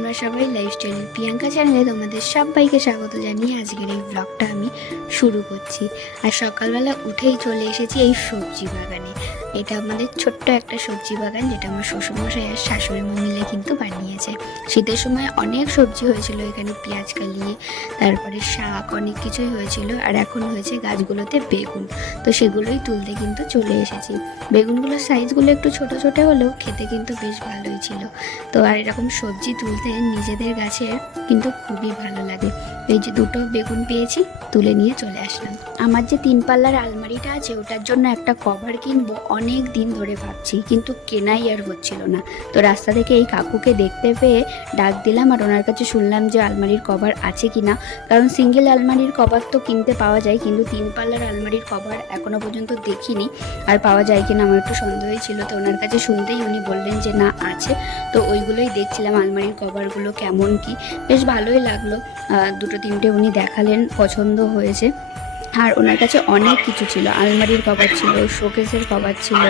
তোমরা সবাই লাইফস্টাইল প্রিয়াঙ্কা চ্যানেলে তোমাদের সবাইকে স্বাগত জানিয়ে আজকের এই ব্লগটা আমি শুরু করছি। আর সকালবেলা উঠেই চলে এসেছি এই সবজি বাগানে। এটা আমাদের ছোট্ট একটা সবজি বাগান যেটা আমার শ্বশুরমশাই আর শাশুড়ি মা মিলে কিন্তু বানিয়েছে। শীতের সময় অনেক সবজি হয়েছিল এখানে, পেঁয়াজ, কালিয়ে, তারপরে শাক অনেক কিছুই হয়েছিল। আর এখন হয়েছে গাছগুলোতে বেগুন। তো সেগুলোই তুলতে কিন্তু চলে এসেছি। বেগুনগুলোর সাইজগুলো একটু ছোট ছোট হলেও খেতে কিন্তু বেশ ভালোই ছিল। তো আর এরকম সবজি তুলতে নিজেদের গাছের কিন্তু খুবই ভালো লাগে। এই যে দুটো বেগুন পেয়েছি, তুলে নিয়ে চলে আসলাম। আমার যে তিন পাল্লার আলমারিটা আছে, ওটার জন্য একটা কভার কিনবো অনেক দিন ধরে ভাবছি, কিন্তু কেনাই আর হচ্ছিল না। তো রাস্তা থেকে এই কাকুকে দেখতে পেয়ে ডাক দিলাম আর ওনার কাছে শুনলাম যে আলমারির কভার আছে কি না কারণ সিঙ্গেল আলমারির কভার তো কিনতে পাওয়া যায়, কিন্তু তিন পাল্লার আলমারির কভার এখনও পর্যন্ত দেখিনি আর পাওয়া যায় কিনা আমার একটু সন্দেহই ছিল। তো ওনার কাছে শুনতেই উনি বললেন যে না, আছে। তো ওইগুলোই দেখছিলাম আলমারির কভারগুলো কেমন কি। বেশ ভালোই লাগল। দুটো তিনটে উনি দেখালেন পছন্দ হয়েছে। আর ওনার কাছে অনেক কিছু ছিল। আলমারির কভার ছিল, শোকেসের কভার ছিল,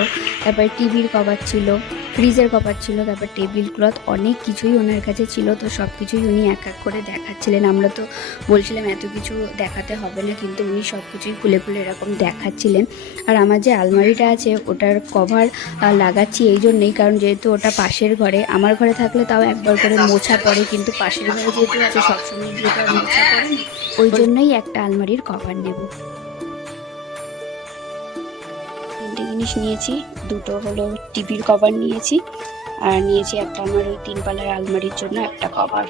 তারপর টিভির কভার ছিল, ফ্রিজের কভার ছিল, তারপর টেবিল ক্লথ, অনেক কিছুই ওনার কাছে ছিল। তো সব কিছুই উনি এক এক করে দেখাচ্ছিলেন। আমরা তো বলছিলাম, এত কিছু দেখাতে হবে না। কিন্তু উনি সব কিছুই খুলে খুলে এরকম দেখাচ্ছিলেন। আর আমার যে আলমারিটা আছে, ওটার কভার লাগাচ্ছি এই জন্যেই, কারণ যেহেতু ওটা পাশের ঘরে, আমার ঘরে থাকলে তাও একবার করে মোছা পড়ে, কিন্তু পাশের ঘরে যেহেতু আছে, সবসময় গিয়ে মোছা পড়ে ওই জন্যই একটা আলমারির কভার নেব। তিনটে জিনিস নিয়েছি। দুটো হলো টিভির কভার নিয়েছি। আর নিয়েছি একটা আমার ওই তিন পালার আলমারির জন্য একটা কভার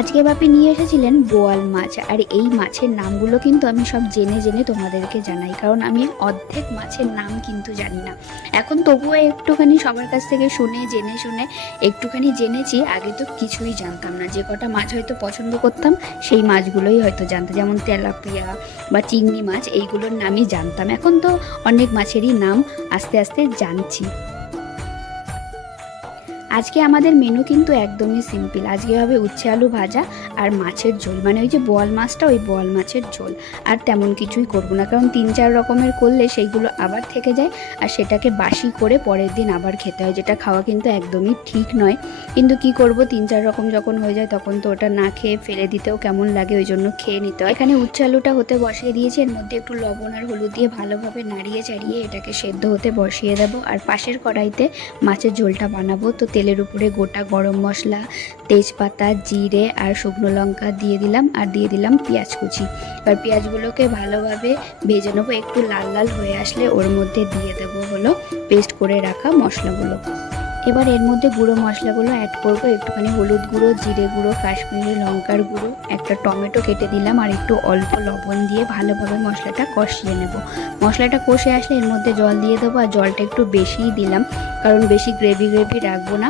আজকে বাপি নিয়ে এসেছিলেন বোয়াল মাছ। আর এই মাছের নামগুলো কিন্তু আমি সব জেনে জেনে তোমাদেরকে জানাই, কারণ আমি অর্ধেক মাছের নাম কিন্তু জানি না। এখন তবুও একটুখানি সবার কাছ থেকে শুনে, জেনে শুনে, একটুখানি জেনেছি, আগে তো কিছুই জানতাম না। যে কটা মাছ হয়তো পছন্দ করতাম, সেই মাছগুলোই হয়তো জানতাম। যেমন তেলাপিয়া বা চিংড়ি মাছ, এইগুলোর নামই জানতাম। এখন তো অনেক মাছেরই নাম আস্তে আস্তে জানছি। আজকে আমাদের মেনু কিন্তু একদমই সিম্পল আজকে হবে উচ্ছে আলু ভাজা আর মাছের ঝোল। মানে ওই যে বোয়াল মাছটা, ওই বোয়াল মাছের ঝোল। আর তেমন কিছুই করব না, কারণ তিন চার রকমের করলে সেইগুলো আবার থেকে যায় আর সেটাকে বাসি করে পরের দিন আবার খেতে হয়, যেটা খাওয়া কিন্তু একদমই ঠিক নয়। কিন্তু কি করব, তিন চার রকম যখন হয়ে যায় তখন তো ওটা না খেয়ে ফেলে দিতেও কেমন লাগে, ওই জন্য খেয়ে নিতে হয়। এখানে উচ্ছে আলুটা হতে বসিয়ে দিয়েছি, এর মধ্যে একটু লবণ আর হলুদ দিয়ে ভালোভাবে নাড়িয়ে চাড়িয়ে এটাকে সেদ্ধ হতে বসিয়ে দেবো। আর পাশের কড়াইতে মাছের ঝোলটা বানাবো। তো তেলের উপরে গোটা গরম মশলা, তেজপাতা, জিরে আর শুকনো লঙ্কা দিয়ে দিলাম আর দিয়ে দিলাম পেঁয়াজ কুচি। এবার পেঁয়াজগুলোকে ভালোভাবে ভেজে নেব। একটু লাল লাল হয়ে আসলে ওর মধ্যে দিয়ে দেবো হলো পেস্ট করে রাখা মশলাগুলো। এবার এর মধ্যে গুঁড়ো মশলাগুলো অ্যাড করব, একটুখানি হলুদ গুঁড়ো, জিরে গুঁড়ো, কাশ্মীরি লঙ্কার গুঁড়ো, একটা টমেটো কেটে দিলাম আর একটু অল্প লবণ দিয়ে ভালোভাবে মশলাটা কষিয়ে নেব। মশলাটা কষে আসলে এর মধ্যে জল দিয়ে দেবো আর জলটা একটু বেশিই দিলাম, কারণ বেশি গ্রেভি গ্রেভি রাখব না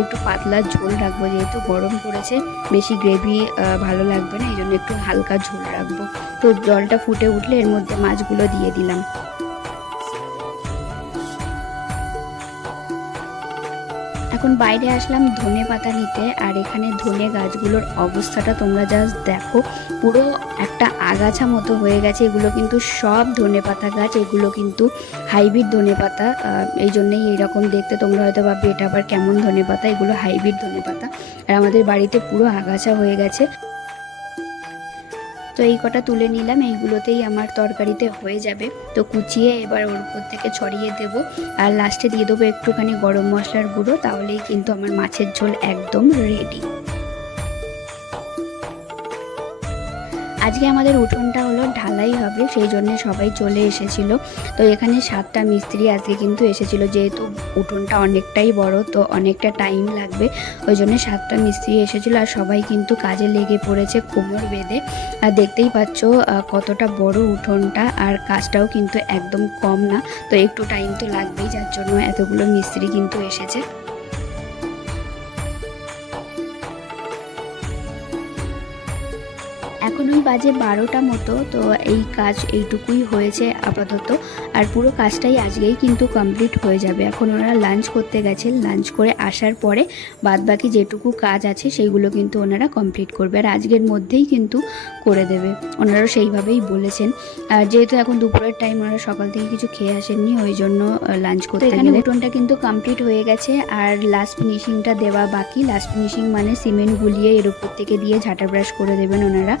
একটু পাতলা ঝোল রাখব যেহেতু গরম পড়েছে, বেশি গ্রেভি ভালো লাগবে না, এই জন্য একটু হালকা ঝোল রাখব। তো জলটা ফুটে উঠলে এর মধ্যে মাছগুলো দিয়ে দিলাম। এখন বাইরে আসলাম ধনে পাতা নিতে, আর এখানে ধনে গাছগুলোর অবস্থাটা তোমরা জাস্ট দেখো। পুরো একটা আগাছা মতো হয়ে গেছে। এগুলো কিন্তু সব ধনে পাতা গাছ, এগুলো কিন্তু হাইব্রিড ধনে পাতা এই জন্যেই এইরকম দেখতে। তোমরা হয়তো ভাববে, এটা আবার কেমন ধনে পাতা? এগুলো হাইব্রিড ধনে পাতা। আর আমাদের বাড়িতে পুরো আগাছা হয়ে গেছে। তো এই কটা তুলে নিলাম, এইগুলোতেই আমার তরকারিতে হয়ে যাবে। তো কুচিয়ে এবার ওর উপর থেকে ছড়িয়ে দেব। আর লাস্টে দিয়ে দেবো একটুখানি গরম মশলার গুঁড়ো, তাহলেই কিন্তু আমার মাছের ঝোল একদম রেডি আজকে আমাদের উঠোনটা হলো ঢালাই হবে, সেই জন্য সবাই চলে এসেছিল। তো এখানে সাতটা মিস্ত্রি আজকে কিন্তু এসেছিল, যেহেতু উঠোনটা অনেকটাই বড়, তো অনেকটা টাইম লাগবে। ওই জন্য সাতটা মিস্ত্রি এসেছিল আর সবাই কিন্তু কাজে লেগে পড়েছে কোমর বেঁধে। আর দেখতেই পাচ্ছ কতটা বড় উঠোনটা আর কাজটাও কিন্তু একদম কম না। তো একটু টাইম তো লাগবেই, যার জন্য এতগুলো মিস্ত্রি কিন্তু এসেছে। বাজে বারোটা মতো তো এই কাজ এইটুকুই হয়েছে আপাতত। আর পুরো কাজটাই আজকেই কিন্তু কমপ্লিট হয়ে যাবে। এখন ওনারা লাঞ্চ করতে গেছেন লাঞ্চ করে আসার পরে বাদ বাকি যেটুকু কাজ আছে সেইগুলো কিন্তু ওনারা কমপ্লিট করবে। আর আজকের মধ্যেই কিন্তু করে দেবে। ওনারা সেইভাবেই বলেছেন। আর যেহেতু এখন দুপুরের টাইম ওনারা সকাল থেকে কিছু খেয়ে আসেননি ওই জন্য লাঞ্চ করতে এখানে উঠোনটা কিন্তু কমপ্লিট হয়ে গেছে। আর লাস্ট ফিনিশিংটা দেওয়া বাকি। লাস্ট ফিনিশিং মানে সিমেন্ট গুলিয়ে এর উপর থেকে দিয়ে ঝাঁটা ব্রাশ করে দেবেন ওনারা।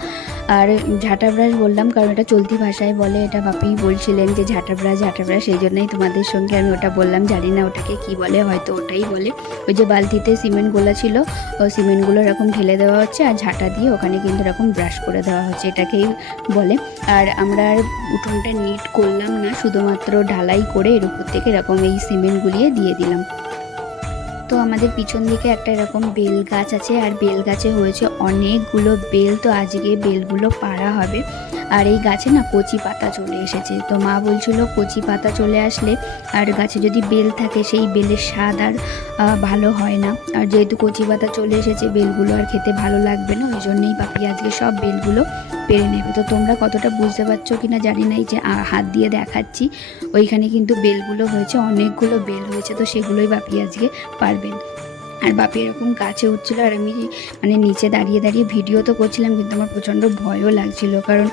আর ঝাঁটা ব্রাশ বললাম, কারণ এটা চলতি ভাষায় বলে, এটা বাপিই বলছিলেন যে ঝাঁটা ব্রাশ ঝাঁটা ব্রাশ সেই জন্যই তোমাদের সঙ্গে আমি ওটা বললাম। জানি না ওটাকে কি বলে, হয়তো ওটাই বলে। ওই যে বালতিতে সিমেন্ট গোলা ছিল ওই সিমেন্টগুলো এরকম ঢেলে দেওয়া হচ্ছে আর ঝাঁটা দিয়ে ওখানে কিন্তু এরকম ব্রাশ করে দেওয়া হচ্ছে, এটাকেই বলে। আর আমরা আর উঠোনটা নিট করলাম না, শুধুমাত্র ঢালাই করে এর উপর থেকে এরকম এই সিমেন্ট গুলিয়ে দিয়ে দিলাম। তো আমাদের পিছন দিকে একটা এরকম বেল গাছ আছে, আর বেল গাছে হয়েছে অনেকগুলো বেল। তো আজকে বেলগুলো পাড়া হবে। আর এই গাছে না কচি পাতা চলে এসেছে। তো মা বলছিল কচি পাতা চলে আসলে আর গাছে যদি বেল থাকে সেই বেলের স্বাদ আর ভালো হয় না। আর যেহেতু কচি পাতা চলে এসেছে, বেলগুলো আর খেতে ভালো লাগবে না, ওই জন্যই বাপি আজকে সব বেলগুলো পেরে নেবে। তো তোমরা কতটা বুঝতে পারছ কি না জানি না, এই যে হাত দিয়ে দেখাচ্ছি, ওইখানে কিন্তু বেলগুলো হয়েছে, অনেকগুলো বেল হয়েছে, তো সেগুলোই বাপি আজকে পারবেন। আর বাপি এরকম গাছে উঠছিল, আর আমি মানে নিচে দাঁড়িয়ে দাঁড়িয়ে ভিডিও তো করছিলাম, কিন্তু আমার প্রচণ্ড ভয়ও লাগছিল, কারণ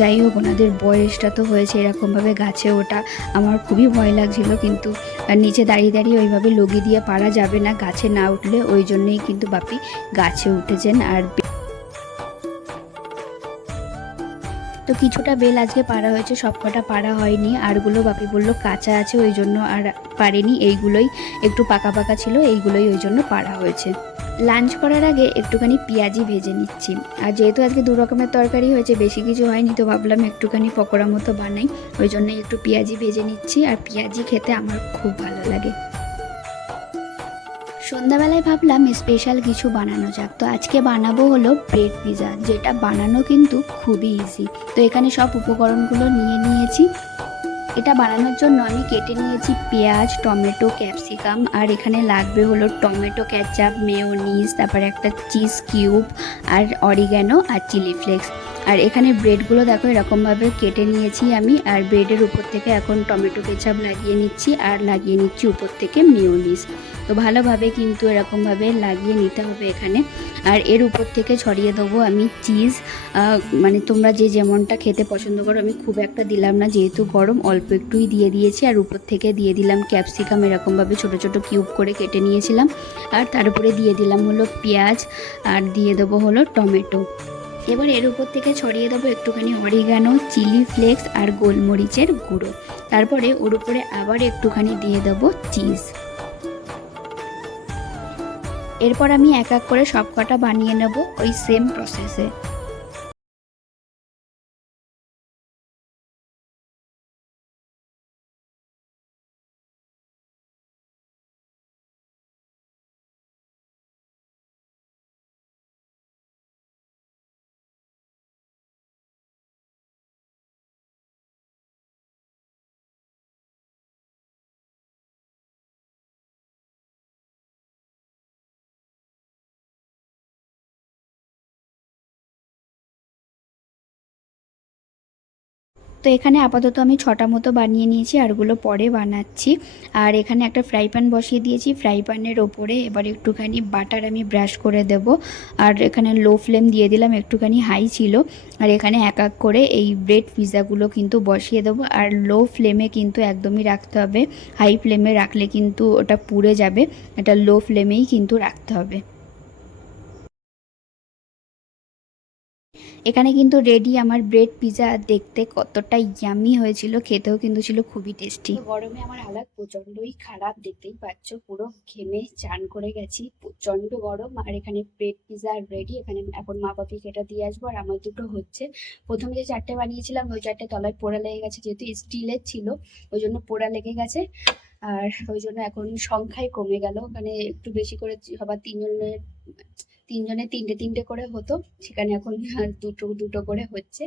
যাই হোক, ওনাদের বয়সটা তো হয়েছে এরকমভাবে গাছে ওঠা, আমার খুবই ভয় লাগছিল, কিন্তু নিচে দাঁড়িয়ে দাঁড়িয়ে ওইভাবে লগি দিয়ে পারা যাবে না গাছে না উঠলে, ওই জন্যই কিন্তু বাপি গাছে উঠেছেন, আর তো কিছুটা বেল আজকে পাড়া হয়েছে, সবকটা পাড়া হয়নি। আরগুলো বাপি বলল কাঁচা আছে, ওই জন্য আর পারেনি। এইগুলোই একটু পাকা পাকা ছিল, এইগুলোই ওই জন্য পাড়া হয়েছে। লাঞ্চ করার আগে একটুখানি পেঁয়াজি ভেজে নিচ্ছি। আর যেহেতু আজকে দু রকমের তরকারি হয়েছে, বেশি কিছু হয়নি, তো ভাবলাম একটুখানি পকোড়া মতো বানাই। ওই জন্যই একটু পেঁয়াজি ভেজে নিচ্ছি। আর পেঁয়াজি খেতে আমার খুব ভালো লাগে। সন্ধ্যাবেলায় ভাবলাম স্পেশাল কিছু বানানো যাক। তো আজকে বানাবো হলো ব্রেড পিজা যেটা বানানো কিন্তু খুবই ইজি তো এখানে সব উপকরণগুলো নিয়ে নিয়েছি। এটা বানানোর জন্য আমি কেটে নিয়েছি পেঁয়াজ, টমেটো, ক্যাপসিকাম, আর এখানে লাগবে হলো টমেটো ক্যাচাপ মেয়োনিজ, তারপরে একটা চিজ কিউব, আর অরিগ্যানো, আর চিলি ফ্লেক্স। আর এখানে ব্রেডগুলো দেখো, এরকমভাবে কেটে নিয়েছি আমি। আর ব্রেডের উপর থেকে এখন টমেটো কেচাপ লাগিয়ে নিচ্ছি আর লাগিয়ে নিচ্ছি উপর থেকে মেয়োনিজ। তো ভালোভাবে কিন্তু এরকমভাবে লাগিয়ে নিতে হবে এখানে। আর এর উপর থেকে ছড়িয়ে দেবো আমি চিজ। মানে তোমরা যে যেমনটা খেতে পছন্দ করো, আমি খুব একটা দিলাম না যেহেতু গরম, অল্প একটুই দিয়ে দিয়েছি। আর উপর থেকে দিয়ে দিলাম ক্যাপসিকাম, এরকমভাবে ছোট ছোট কিউব করে কেটে নিয়েছিলাম। আর তার উপরে দিয়ে দিলাম হলো পেঁয়াজ। আর দিয়ে দেবো হলো টমেটো। এবার এর উপর থেকে ছড়িয়ে দেবো একটুখানি অরিগানো, চিলি ফ্লেক্স আর গোলমরিচের গুঁড়ো। তারপরে ওর উপরে আবার একটুখানি দিয়ে দেবো চিজ। এরপর আমি এক এক করে সব কটা বানিয়ে নেব ওই সেম প্রসেসে তো এখানে আপাতত আমি ছটা মতো বানিয়ে নিয়েছি আরগুলো পরে বানাচ্ছি। আর এখানে একটা ফ্রাই প্যান বসিয়ে দিয়েছি। ফ্রাই প্যানের ওপরে এবার একটুখানি বাটার আমি ব্রাশ করে দেব। আর এখানে লো ফ্লেম দিয়ে দিলাম, একটুখানি হাই ছিল। আর এখানে এক এক করে এই ব্রেড পিৎজাগুলো কিন্তু বসিয়ে দেবো। আর লো ফ্লেমে কিন্তু একদমই রাখতে হবে। হাই ফ্লেমে রাখলে কিন্তু ওটা পুড়ে যাবে। এটা লো ফ্লেমেই কিন্তু রাখতে হবে। এখানে কিন্তু রেডি আমার ব্রেড পিজা দেখতে কতটা ইয়ামি হয়েছিল, খেতেও কিন্তু ছিল খুবই টেস্টি গরমে আমার হালাত প্রচন্ডই খারাপ, দেখতেই পাচ্ছ পুরো ঘেমে চান করে গেছি প্রচণ্ড গরম। আর এখানে ব্রেড পিজা রেডি এখানে এখন মা বাপি কেটা দিয়ে আসব আর আমার দুটো হচ্ছে। প্রথমে যে চারটে বানিয়েছিলাম, ওই চারটে তলায় পোড়া লেগে গেছে, যেহেতু স্টিলের ছিল, ওই জন্য পোড়া লেগে গেছে। আর ওই জন্য এখন সংখ্যাই কমে গেল মানে একটু বেশি করে সবার তিনজনের তিনজনে তিনটে তিনটে করে হতো, সেখানে এখন দুটো দুটো করে হচ্ছে।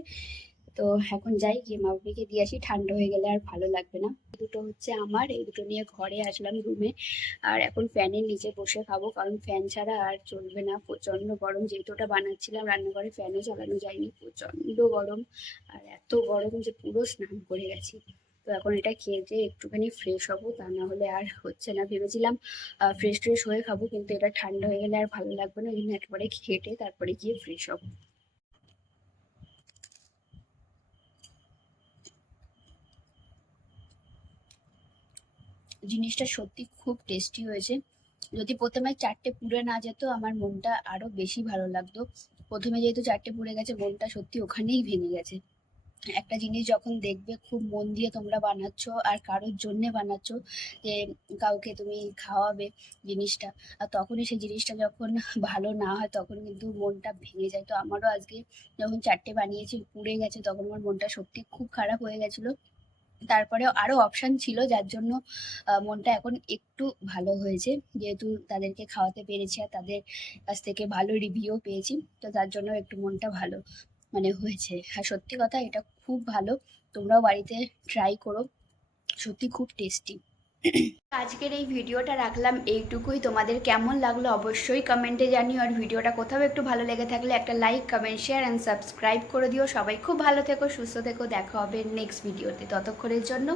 তো এখন যাই গিয়ে মা বাবাকে দিয়ে আসি, ঠান্ডা হয়ে গেলে আর ভালো লাগবে না। দুটো হচ্ছে আমার, এই দুটো নিয়ে ঘরে আসলাম রুমে। আর এখন ফ্যানের নিচে বসে খাব, কারণ ফ্যান ছাড়া আর চলবে না। প্রচণ্ড গরম, যেহেতু ওটা বানাচ্ছিলাম, রান্নাঘরে ফ্যানও চালানো যায়নি প্রচণ্ড গরম। আর এত গরম যে পুরো স্নান করে গেছি। তো এখন এটা খেয়ে যে একটুখানি ফ্রেশ হব, তা না হলে আর হচ্ছে না। ভেবেছিলাম ফ্রেশ ট্রেশ হয়ে খাব, কিন্তু এটা ঠান্ডা হয়ে গেলে আর ভালো লাগবে না। ওই জন্য একবারে খেটে তারপরে গিয়ে ফ্রেশ হব। জিনিসটা সত্যি খুব টেস্টি হয়েছে। যদি প্রথমে চারটে পুড়ে না যেত, আমার মনটা আরও বেশি ভালো লাগতো। প্রথমে যেহেতু চারটে পুড়ে গেছে, মনটা সত্যি ওখানেই ভেঙে গেছে। একটা জিনিস যখন দেখবে খুব মন দিয়ে তোমরা বানাচ্ছ আর কারোর জন্যে বানাচ্ছ যে কাউকে তুমি খাওয়াবে জিনিসটা, আর তখনই সেই জিনিসটা যখন ভালো না হয় তখন কিন্তু মনটা ভেঙে যায়। তো আমারও আজকে যখন চারটে বানিয়েছি, পুড়ে গেছে, তখন আমার মনটা সত্যি খুব খারাপ হয়ে গেছিল। তারপরেও আরও অপশান ছিল, যার জন্য মনটা এখন একটু ভালো হয়েছে। যেহেতু তাদেরকে খাওয়াতে পেরেছি আর তাদের কাছ থেকে ভালো রিভিউ পেয়েছি, তো তার জন্য একটু মনটা ভালো। মানে হয়েছে। আর সত্যি কথা, এটা খুব ভালো। তোমরাও বাড়িতে ট্রাই করো। সত্যি খুব টেস্টি আজকের এই ভিডিওটা রাখলাম এইটুকুই। তোমাদের কেমন লাগল অবশ্যই কমেন্টে জানিও। আর ভিডিওটা কোথাও একটু ভালো লেগে থাকলে একটা like comment share and subscribe করে দিও। সবাই খুব ভালো থেকো, সুস্থ থেকো। দেখা হবে নেক্সট ভিডিওতে ততক্ষণের জন্য